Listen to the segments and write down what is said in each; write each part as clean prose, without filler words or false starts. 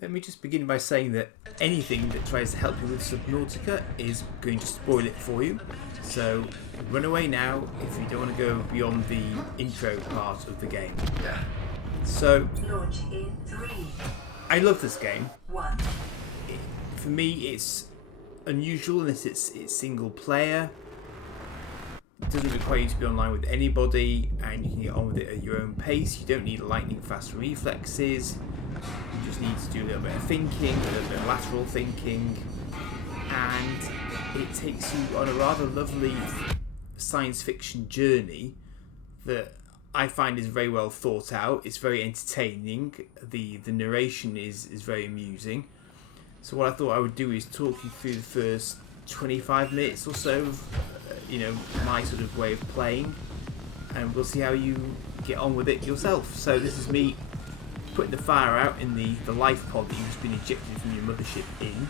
Let me just begin by saying that anything that tries to help you with Subnautica is going to spoil it for you. So run away now if you don't want to go beyond the intro part of the game. So, I love this game. For me, it's unusual unless it's single player. It doesn't require you to be online with anybody, and you can get on with it at your own pace. You don't need lightning fast reflexes. You just need to do a little bit of thinking, a little bit of lateral thinking, and it takes you on a rather lovely science fiction journey that I find is very well thought out. It's very entertaining. The narration is very amusing. So what I thought I would do is talk you through the first 25 minutes or so of my sort of way of playing, and we'll see how you get on with it yourself. So this is me putting the fire out in the life pod that you've just been ejected from your mothership in.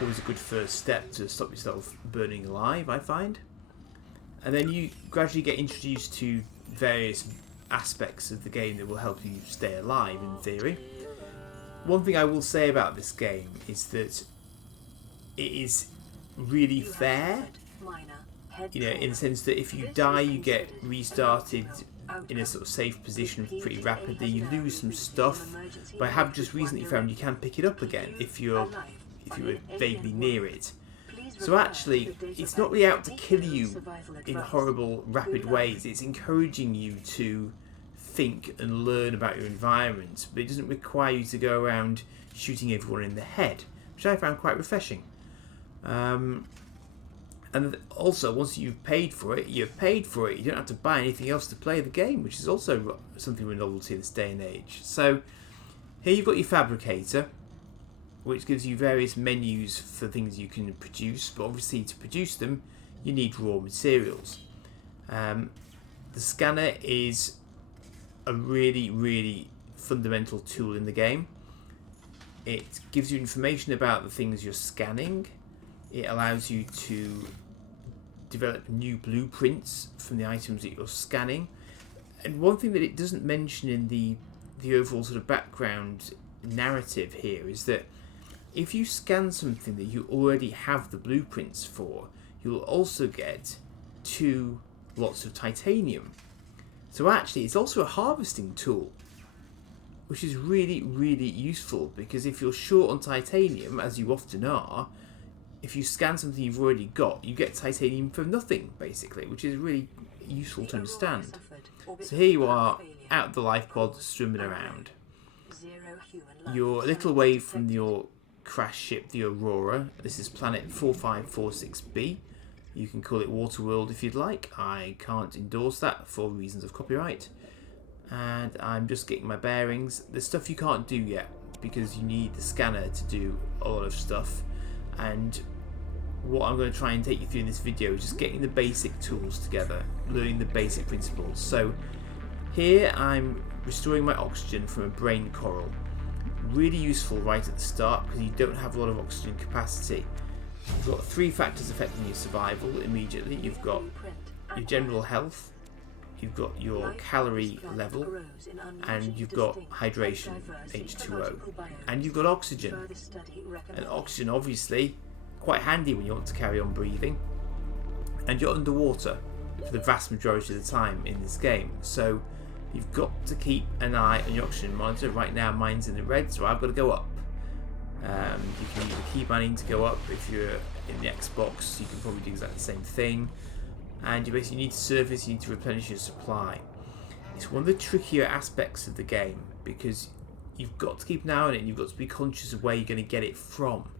Always a good first step to stop yourself burning alive, I find. And then you gradually get introduced to various aspects of the game that will help you stay alive, in theory. One thing I will say about this game is that it is really fair, in the sense that if you die, you get restarted in a sort of safe position pretty rapidly. You lose some stuff, but I have just recently found you can pick it up again if you were vaguely near it. So actually, it's not really out to kill you in horrible, rapid ways. It's encouraging you to think and learn about your environment, but it doesn't require you to go around shooting everyone in the head, which I found quite refreshing. And also, once you've paid for it, you've paid for it. You don't have to buy anything else to play the game, which is also something of a novelty in this day and age. So here you've got your fabricator, which gives you various menus for things you can produce, but obviously to produce them you need raw materials. The scanner is a really fundamental tool in the game. It gives you information about the things you're scanning. It allows you to develop new blueprints from the items that you're scanning. And one thing that it doesn't mention in the overall sort of background narrative here is that if you scan something that you already have the blueprints for, you'll also get 2 lots of titanium. So actually, it's also a harvesting tool, which is really useful, because if you're short on titanium, as you often are, if you scan something you've already got, you get titanium for nothing, basically, which is really useful to understand. So here you are, out of the life pod, swimming around. You're a little away from your crash ship, the Aurora. This is planet 4546b. You can call it Waterworld if you'd like. I can't endorse that for reasons of copyright. And I'm just getting my bearings. There's stuff you can't do yet, because you need the scanner to do a lot of stuff. And what I'm going to try and take you through in this video is just getting the basic tools together, learning the basic principles. So here I'm restoring my oxygen from a brain coral. Really useful right at the start, because you don't have a lot of oxygen capacity. You've got 3 factors affecting your survival immediately. You've got your general health, you've got your calorie level, and you've got hydration, H2O, and you've got oxygen. And oxygen, obviously, quite handy when you want to carry on breathing. And you're underwater for the vast majority of the time in this game, so you've got to keep an eye on your oxygen monitor. Right now mine's in the red, so I've got to go up. You can use the keybinding to go up. If you're in the Xbox, you can probably do exactly the same thing. And you basically need to surface, you need to replenish your supply. It's one of the trickier aspects of the game, because you've got to keep an eye on it, and you've got to be conscious of where you're going to get it from.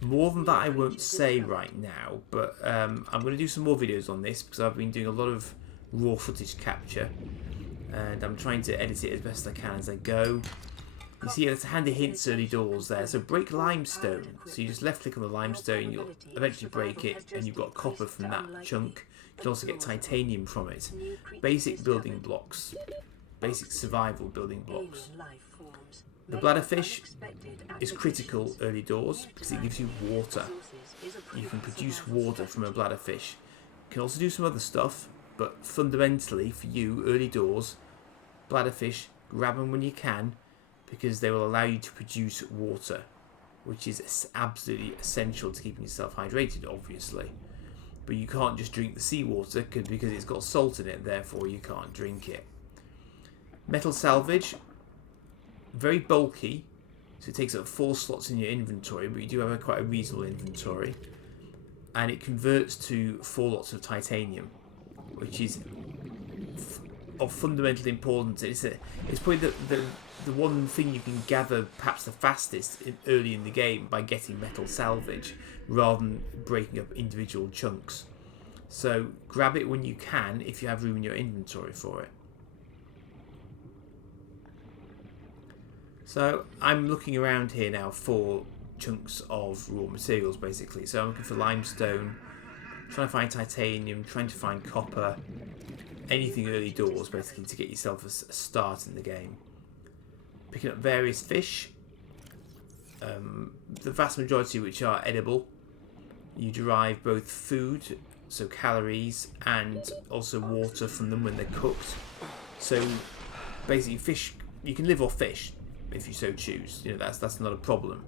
More than that I won't say right now, but I'm going to do some more videos on this, because I've been doing a lot of raw footage capture, and I'm trying to edit it as best I can as I go. You see, there's handy hints early doors there. So break limestone. So you just left click on the limestone, you'll eventually break it, and you've got copper from that chunk. You can also get titanium from it. Basic building blocks. Basic survival building blocks. The bladderfish is critical early doors because it gives you water. You can produce water from a bladderfish. You can also do some other stuff, but fundamentally for you, early doors, bladderfish, grab them when you can, because they will allow you to produce water, which is absolutely essential to keeping yourself hydrated, obviously. But you can't just drink the seawater because it's got salt in it, therefore you can't drink it. Metal salvage, very bulky, so it takes up 4 slots in your inventory, but you do have quite a reasonable inventory. And it converts to 4 lots of titanium, which is of fundamental importance. It's probably the one thing you can gather perhaps the fastest early in the game by getting metal salvage rather than breaking up individual chunks. So grab it when you can if you have room in your inventory for it. So I'm looking around here now for chunks of raw materials basically. So I'm looking for limestone, trying to find titanium, trying to find copper, anything early doors basically to get yourself a start in the game. Picking up various fish, the vast majority of which are edible. You derive both food, so calories, and also water from them when they're cooked. So basically fish, you can live off fish if you so choose. You know, that's not a problem.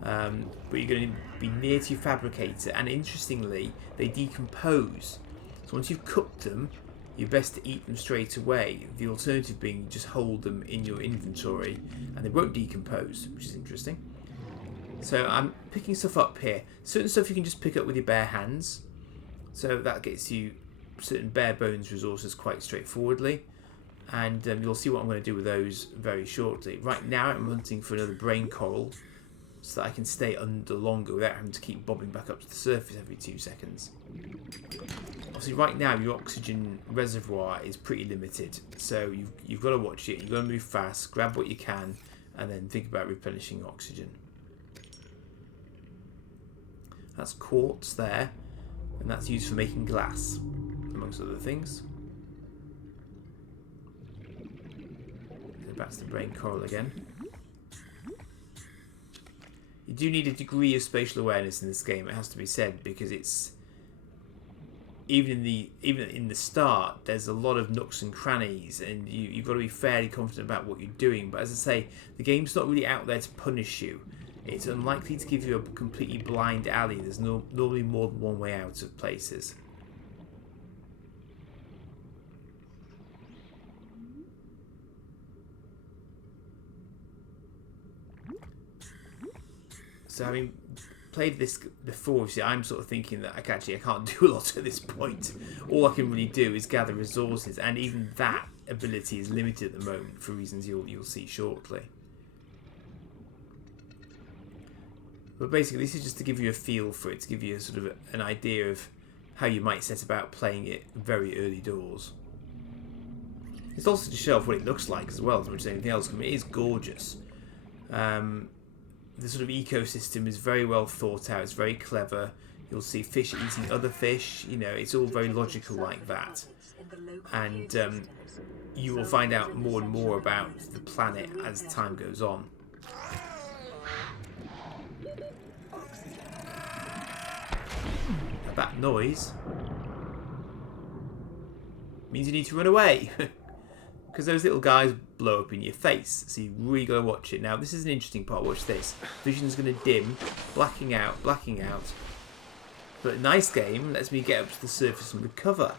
But you're going to be near to your fabricator, and interestingly they decompose. So once you've cooked them, you're best to eat them straight away. The alternative being just hold them in your inventory and they won't decompose, which is interesting. So I'm picking stuff up here. Certain stuff you can just pick up with your bare hands, so that gets you certain bare bones resources quite straightforwardly. And you'll see what I'm going to do with those very shortly. Right now I'm hunting for another brain coral so that I can stay under longer without having to keep bobbing back up to the surface every 2 seconds. Obviously right now your oxygen reservoir is pretty limited, so you've got to watch it. You've got to move fast, grab what you can, and then think about replenishing oxygen. That's quartz there, and that's used for making glass, amongst other things. So back to the brain coral again. You do need a degree of spatial awareness in this game, it has to be said, because it's even in the start there's a lot of nooks and crannies, and you've got to be fairly confident about what you're doing. But as I say, the game's not really out there to punish you. It's unlikely to give you a completely blind alley. There's normally more than one way out of places. So having played this before, see, I'm sort of thinking that I can't do a lot at this point. All I can really do is gather resources, and even that ability is limited at the moment for reasons you'll see shortly. But basically this is just to give you a feel for it, to give you a sort of an idea of how you might set about playing it very early doors. It's also to show off what it looks like as well, as much as anything else. I mean, it is gorgeous. The sort of ecosystem is very well thought out, it's very clever. You'll see fish eating other fish, you know, it's all very logical like that. And you will find out more and more about the planet as time goes on. Now that noise means you need to run away. Because those little guys blow up in your face, so you really got to watch it. Now, this is an interesting part. Watch this. Vision's going to dim, blacking out. But nice game lets me get up to the surface and recover.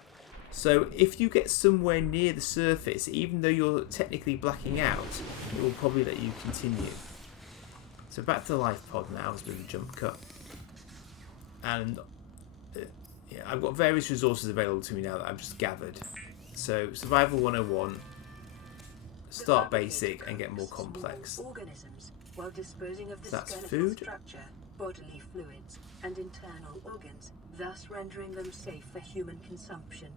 So if you get somewhere near the surface, even though you're technically blacking out, it will probably let you continue. So back to the life pod now. There's a bit of a jump cut. And yeah, I've got various resources available to me now that I've just gathered. So Survival 101. Start basic and get more complex. Organisms, while disposing of the That's skeletal food. structure, bodily fluids, and internal organs, thus rendering them safe for human consumption.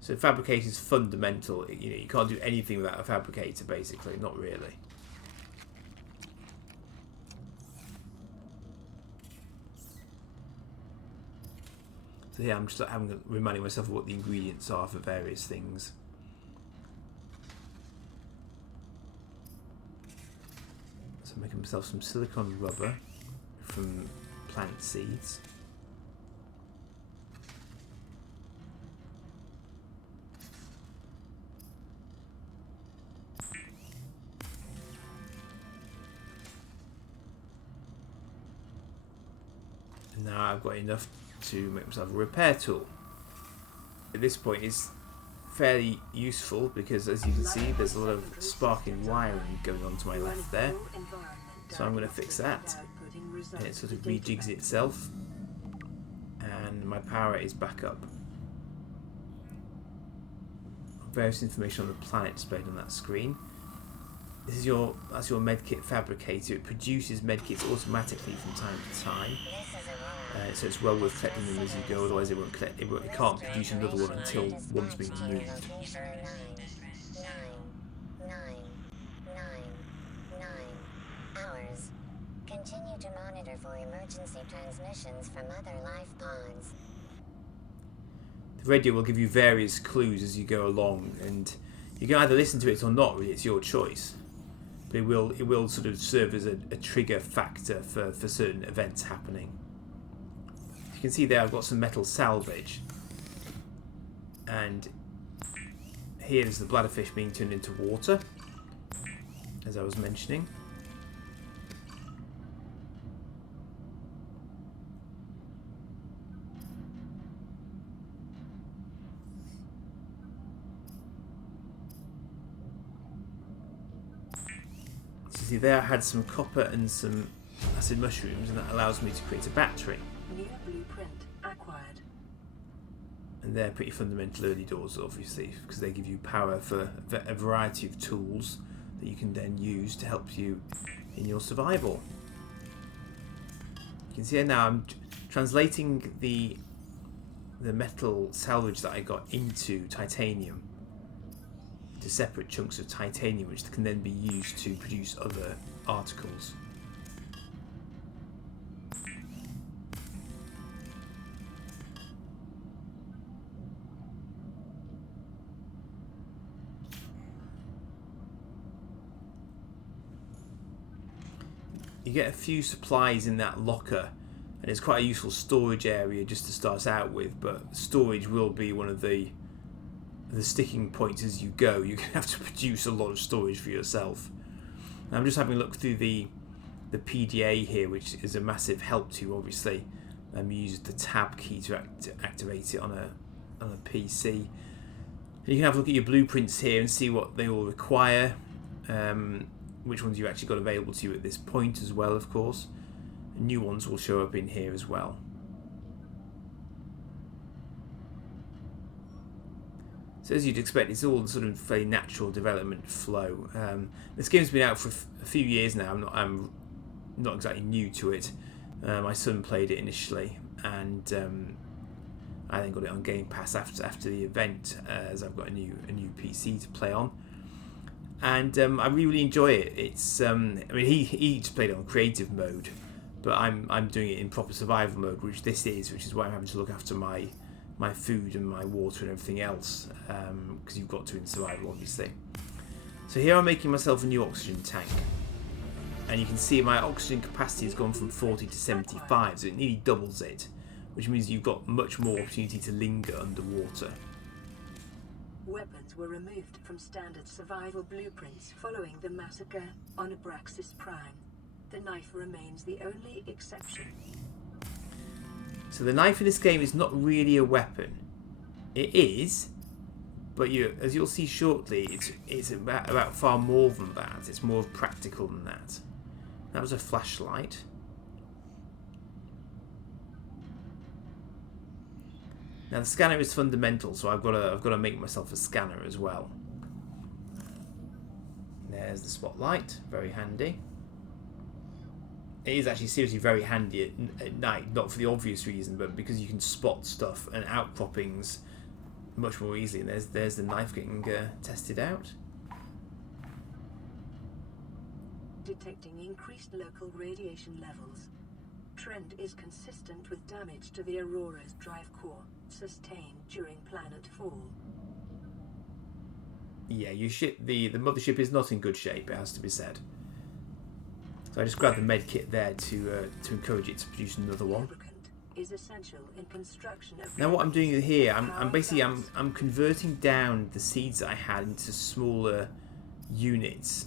So fabricator is fundamental. You know, you can't do anything without a fabricator, basically. Not really. So yeah, I'm just reminding myself of what the ingredients are for various things. So I'm making myself some silicone rubber from plant seeds. I've got enough to make myself a repair tool. At this point it's fairly useful because, as you can see, there's a lot of sparking wiring going on to my left there. So I'm going to fix that. And it sort of rejigs itself. And my power is back up. Various information on the planet displayed on that screen. This is that's your medkit fabricator. It produces medkits automatically from time to time. So it's well worth collecting them as you go, otherwise it can't produce another one until one's been removed. Hours. Continue to monitor for emergency transmissions from other life pods. The radio will give you various clues as you go along, and you can either listen to it or not. Really, it's your choice. But it will sort of serve as a trigger factor for certain events happening. You can see there I've got some metal salvage, and here is the bladderfish being turned into water, as I was mentioning. See there, I had some copper and some acid mushrooms, and that allows me to create a battery. New blueprint acquired. And they're pretty fundamental early doors, obviously, because they give you power for a variety of tools that you can then use to help you in your survival. You can see here now I'm translating the metal salvage that I got into titanium, to separate chunks of titanium, which can then be used to produce other articles. You get a few supplies in that locker, and it's quite a useful storage area just to start out with, but storage will be one of the sticking points as you go. You're going to have to produce a lot of storage for yourself. And I'm just having a look through the PDA here, which is a massive help to you, obviously. You use the tab key to activate it on a PC. You can have a look at your blueprints here and see what they all require, which ones you actually got available to you at this point as well, of course. And new ones will show up in here as well. So as you'd expect, it's all sort of very natural development flow. This game's been out for a few years now. I'm not exactly new to it. My son played it initially, and I then got it on Game Pass after the event, as I've got a new PC to play on. And I really enjoy it. It's I mean, he just played it on creative mode, but I'm doing it in proper survival mode, which this is, which is why I'm having to look after my food and my water and everything else, because you've got to in survival, obviously. So here I'm making myself a new oxygen tank, and you can see my oxygen capacity has gone from 40 to 75, so it nearly doubles it, which means you've got much more opportunity to linger underwater. Weapons were removed from standard survival blueprints following the massacre on Abraxas Prime. The knife remains the only exception. So the knife in this game is not really a weapon. It is, but as you'll see shortly, it's about far more than that. It's more practical than that. That was a flashlight. Now the scanner is fundamental, so I've got to make myself a scanner as well. There's the spotlight, very handy. It is actually seriously very handy at night, not for the obvious reason, but because you can spot stuff and outcroppings much more easily. And there's the knife getting tested out. Detecting increased local radiation levels. Trend is consistent with damage to the Aurora's drive core, sustained during planet fall. Yeah, the mothership is not in good shape, it has to be said. So I just grabbed the med kit there to encourage it to produce another one. Is essential in construction of now what I'm doing here, I'm converting down the seeds that I had into smaller units,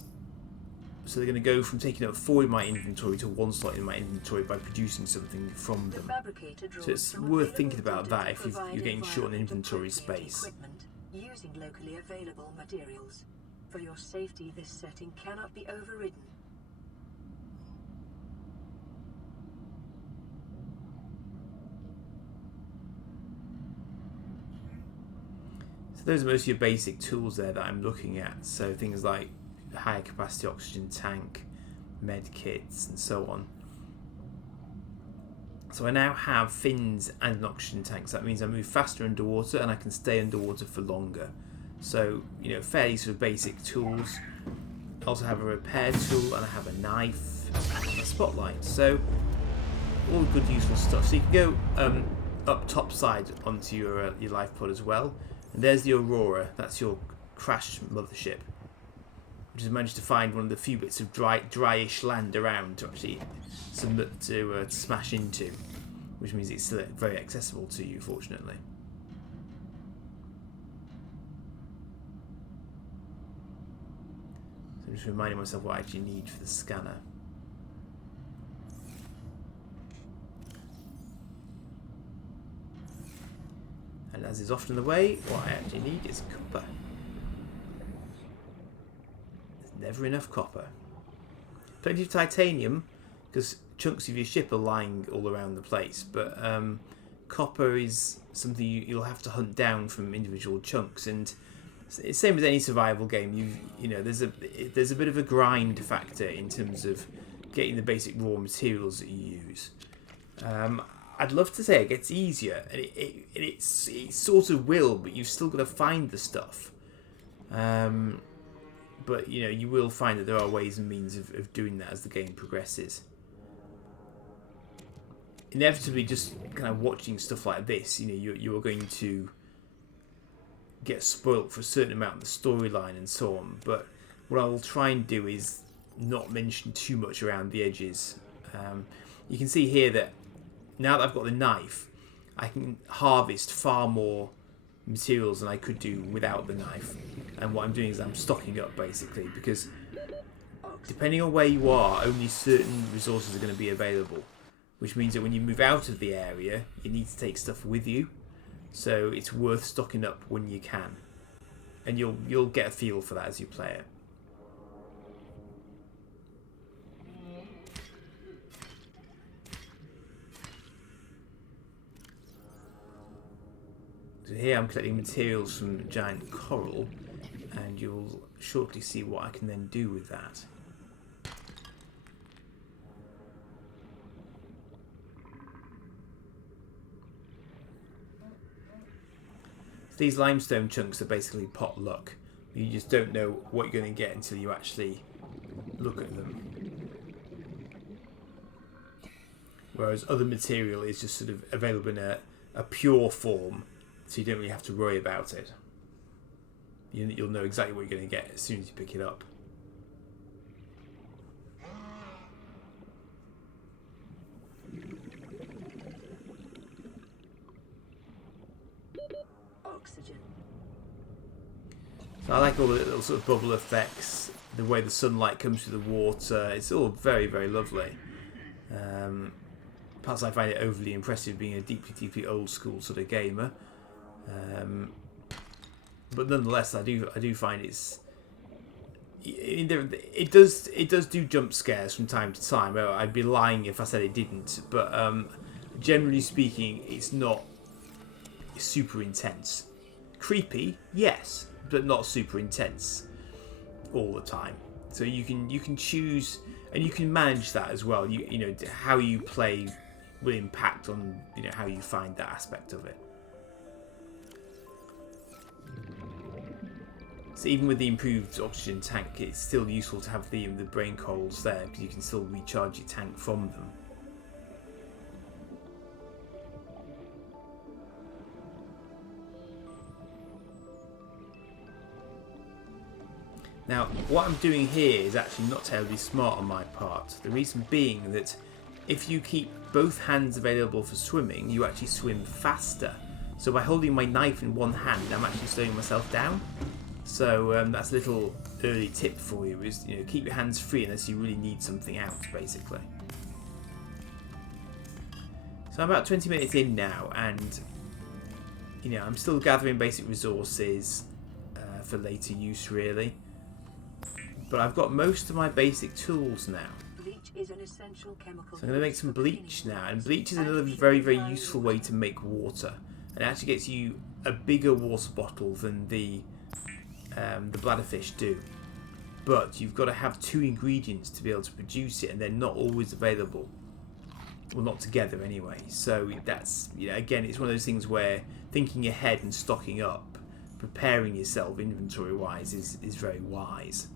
So they're going to go from taking up 4 in my inventory to 1 slot in my inventory by producing something from them. So it's worth thinking about that if you're getting short on inventory space. Using locally available materials. For your safety, this setting cannot be overridden. So those are most of your basic tools there that I'm looking at. So things like higher capacity oxygen tank, med kits, and so on. So I now have fins and an oxygen tank. So that means I move faster underwater and I can stay underwater for longer. So, you know, fairly sort of basic tools. I also have a repair tool and I have a knife and a spotlight. So all good useful stuff. So you can go up top side onto your life pod as well. And there's the Aurora. That's your crashed mothership, which has managed to find one of the few bits of dryish land around to actually to smash into, which means it's still very accessible to you, fortunately. So I'm just reminding myself what I actually need for the scanner. And as is often the way, what I actually need is copper. Never enough copper. Plenty of titanium, because chunks of your ship are lying all around the place, but copper is something you'll have to hunt down from individual chunks, and it's same as any survival game. You know there's a bit of a grind factor in terms of getting the basic raw materials that you use. I'd love to say it gets easier, and it sort of will, but you've still got to find the stuff. But you know, you will find that there are ways and means of doing that as the game progresses. Inevitably, just kind of watching stuff like this, you know, you are going to get spoilt for a certain amount of the storyline and so on. But what I will try and do is not mention too much around the edges. You can see here that now that I've got the knife, I can harvest far more materials than I could do without the knife. And what I'm doing is I'm stocking up, basically, because depending on where you are, only certain resources are going to be available, which means that when you move out of the area, you need to take stuff with you. So it's worth stocking up when you can, and you'll get a feel for that as you play it. So here I'm collecting materials from giant coral, and you'll shortly see what I can then do with that. So these limestone chunks are basically pot luck. You just don't know what you're going to get until you actually look at them. Whereas other material is just sort of available in a pure form, so you don't really have to worry about it. You'll know exactly what you're going to get as soon as you pick it up. Oxygen. So I like all the little sort of bubble effects, the way the sunlight comes through the water. It's all very, very lovely. Perhaps I find it overly impressive being a deeply, deeply old school sort of gamer. But nonetheless, I do find it does do jump scares from time to time. I'd be lying if I said it didn't. But generally speaking, it's not super intense. Creepy, yes, but not super intense all the time. So you can choose, and you can manage that as well. You know how you play will impact on how you find that aspect of it. So even with the improved oxygen tank, it's still useful to have the brain corals there, because you can still recharge your tank from them. Now, what I'm doing here is actually not terribly smart on my part. The reason being that if you keep both hands available for swimming, you actually swim faster. So by holding my knife in one hand, I'm actually slowing myself down. So that's a little early tip for you: is keep your hands free unless you really need something out, basically. So I'm about 20 minutes in now, and I'm still gathering basic resources for later use, really. But I've got most of my basic tools now. Bleach is an essential chemical. So I'm going to make some bleach now, and bleach is another very, very useful way to make water. And it actually gets you a bigger water bottle than the bladderfish do. But you've got to have 2 ingredients to be able to produce it, and they're not always available. Well, not together anyway. So that's, again, it's one of those things where thinking ahead and stocking up, preparing yourself inventory-wise is very wise.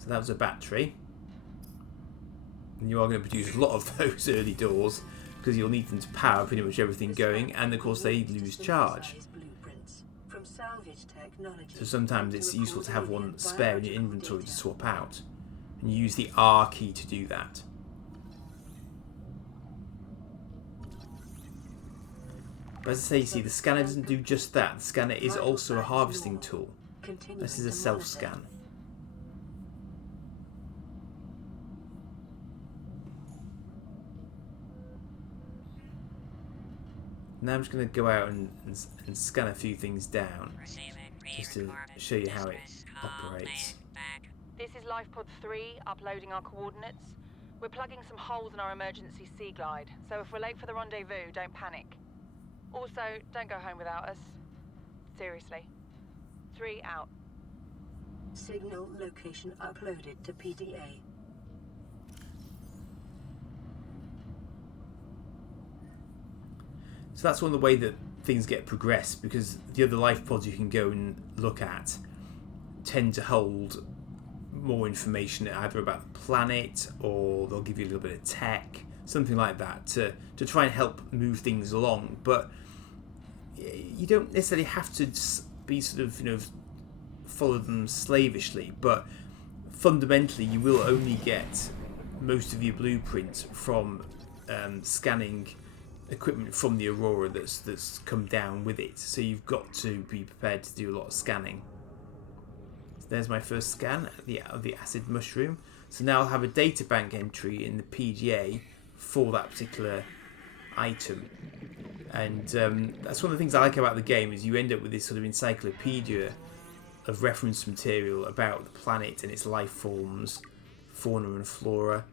So that was a battery. And you are going to produce a lot of those early doors, because you'll need them to power pretty much everything going, and of course they lose charge. So sometimes it's useful to have one spare in your inventory to swap out, and you use the R key to do that. But as I say, you see, the scanner doesn't do just that. The scanner is also a harvesting tool. This is a self-scan. Now I'm just going to go out and scan a few things down, just to show you how it operates. This is LifePod 3, uploading our coordinates. We're plugging some holes in our emergency sea glide, so if we're late for the rendezvous, don't panic. Also, don't go home without us. Seriously. 3 out. Signal location uploaded to PDA. So that's one of the way that things get progressed, because the other life pods you can go and look at tend to hold more information either about the planet, or they'll give you a little bit of tech, something like that, to try and help move things along. But you don't necessarily have to be sort of follow them slavishly, but fundamentally you will only get most of your blueprints from scanning equipment from the Aurora that's come down with it. So you've got to be prepared to do a lot of scanning. So there's my first scan of the acid mushroom. So now I'll have a databank entry in the PDA for that particular item. And that's one of the things I like about the game, is you end up with this sort of encyclopedia of reference material about the planet and its life forms, fauna and flora.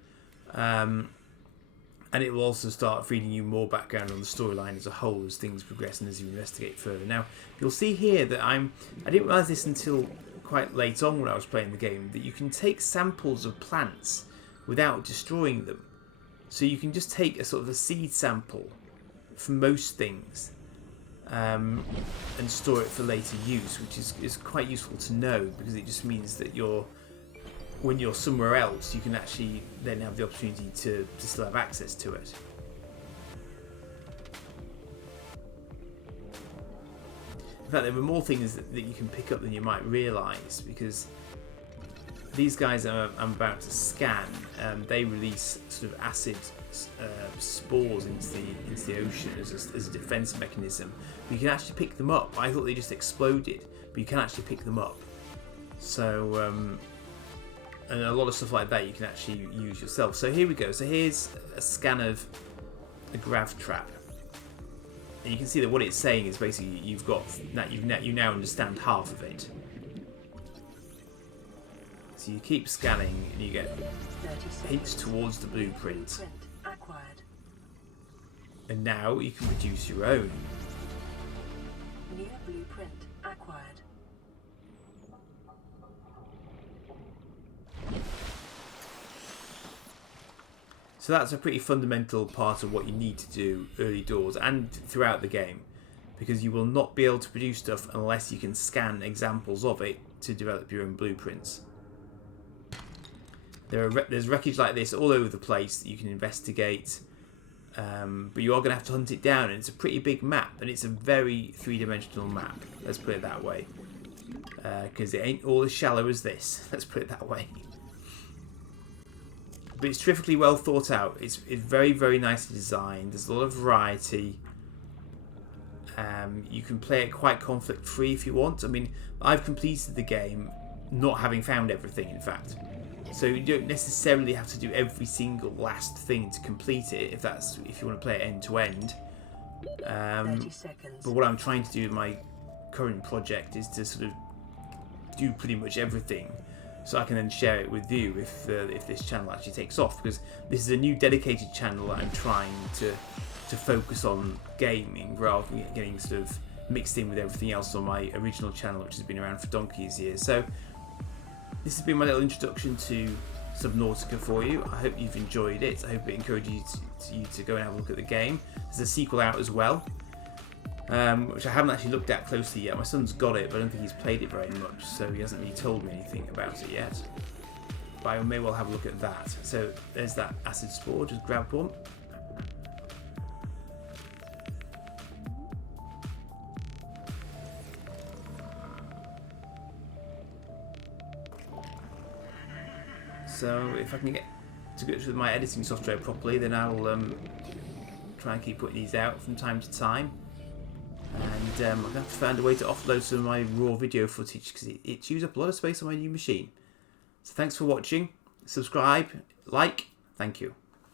And it will also start feeding you more background on the storyline as a whole as things progress and as you investigate further. Now, you'll see here that I didn't realise this until quite late on when I was playing the game, that you can take samples of plants without destroying them. So you can just take a sort of a seed sample from most things and store it for later use, which is quite useful to know, because it just means that when you're somewhere else, you can actually then have the opportunity to still have access to it. In fact, there were more things that you can pick up than you might realise, because these guys I'm about to scan, they release sort of acid spores into the ocean as a defence mechanism. But you can actually pick them up. I thought they just exploded, but you can actually pick them up. So and a lot of stuff like that you can actually use yourself. So here we go. So here's a scan of the grav trap, and you can see that what it's saying is basically you now understand half of it. So you keep scanning and you get hints towards the blueprint, and now you can produce your own. New blueprint acquired. So that's a pretty fundamental part of what you need to do early doors and throughout the game, because you will not be able to produce stuff unless you can scan examples of it to develop your own blueprints. There's wreckage like this all over the place that you can investigate, but you are going to have to hunt it down, and it's a pretty big map, and it's a very three-dimensional map, let's put it that way, because it ain't all as shallow as this, let's put it that way. But it's terrifically well thought out. It's very, very nicely designed. There's a lot of variety. You can play it quite conflict-free if you want. I mean, I've completed the game not having found everything, in fact. So you don't necessarily have to do every single last thing to complete it if you want to play it end to end. 30 seconds. But what I'm trying to do with my current project is to sort of do pretty much everything, so I can then share it with you if this channel actually takes off, because this is a new dedicated channel that I'm trying to focus on gaming rather than getting sort of mixed in with everything else on my original channel, which has been around for donkey's years. So this has been my little introduction to Subnautica for you. I hope you've enjoyed it. I hope it encourages you to go and have a look at the game. There's a sequel out as well, which I haven't actually looked at closely yet. My son's got it, but I don't think he's played it very much, so he hasn't really told me anything about it yet. But I may well have a look at that. So there's that acid spore, just grab one. So if I can get to grips with my editing software properly, then I'll try and keep putting these out from time to time. And I'm going to have to find a way to offload some of my raw video footage because it chews up a lot of space on my new machine. So thanks for watching. Subscribe, like, thank you.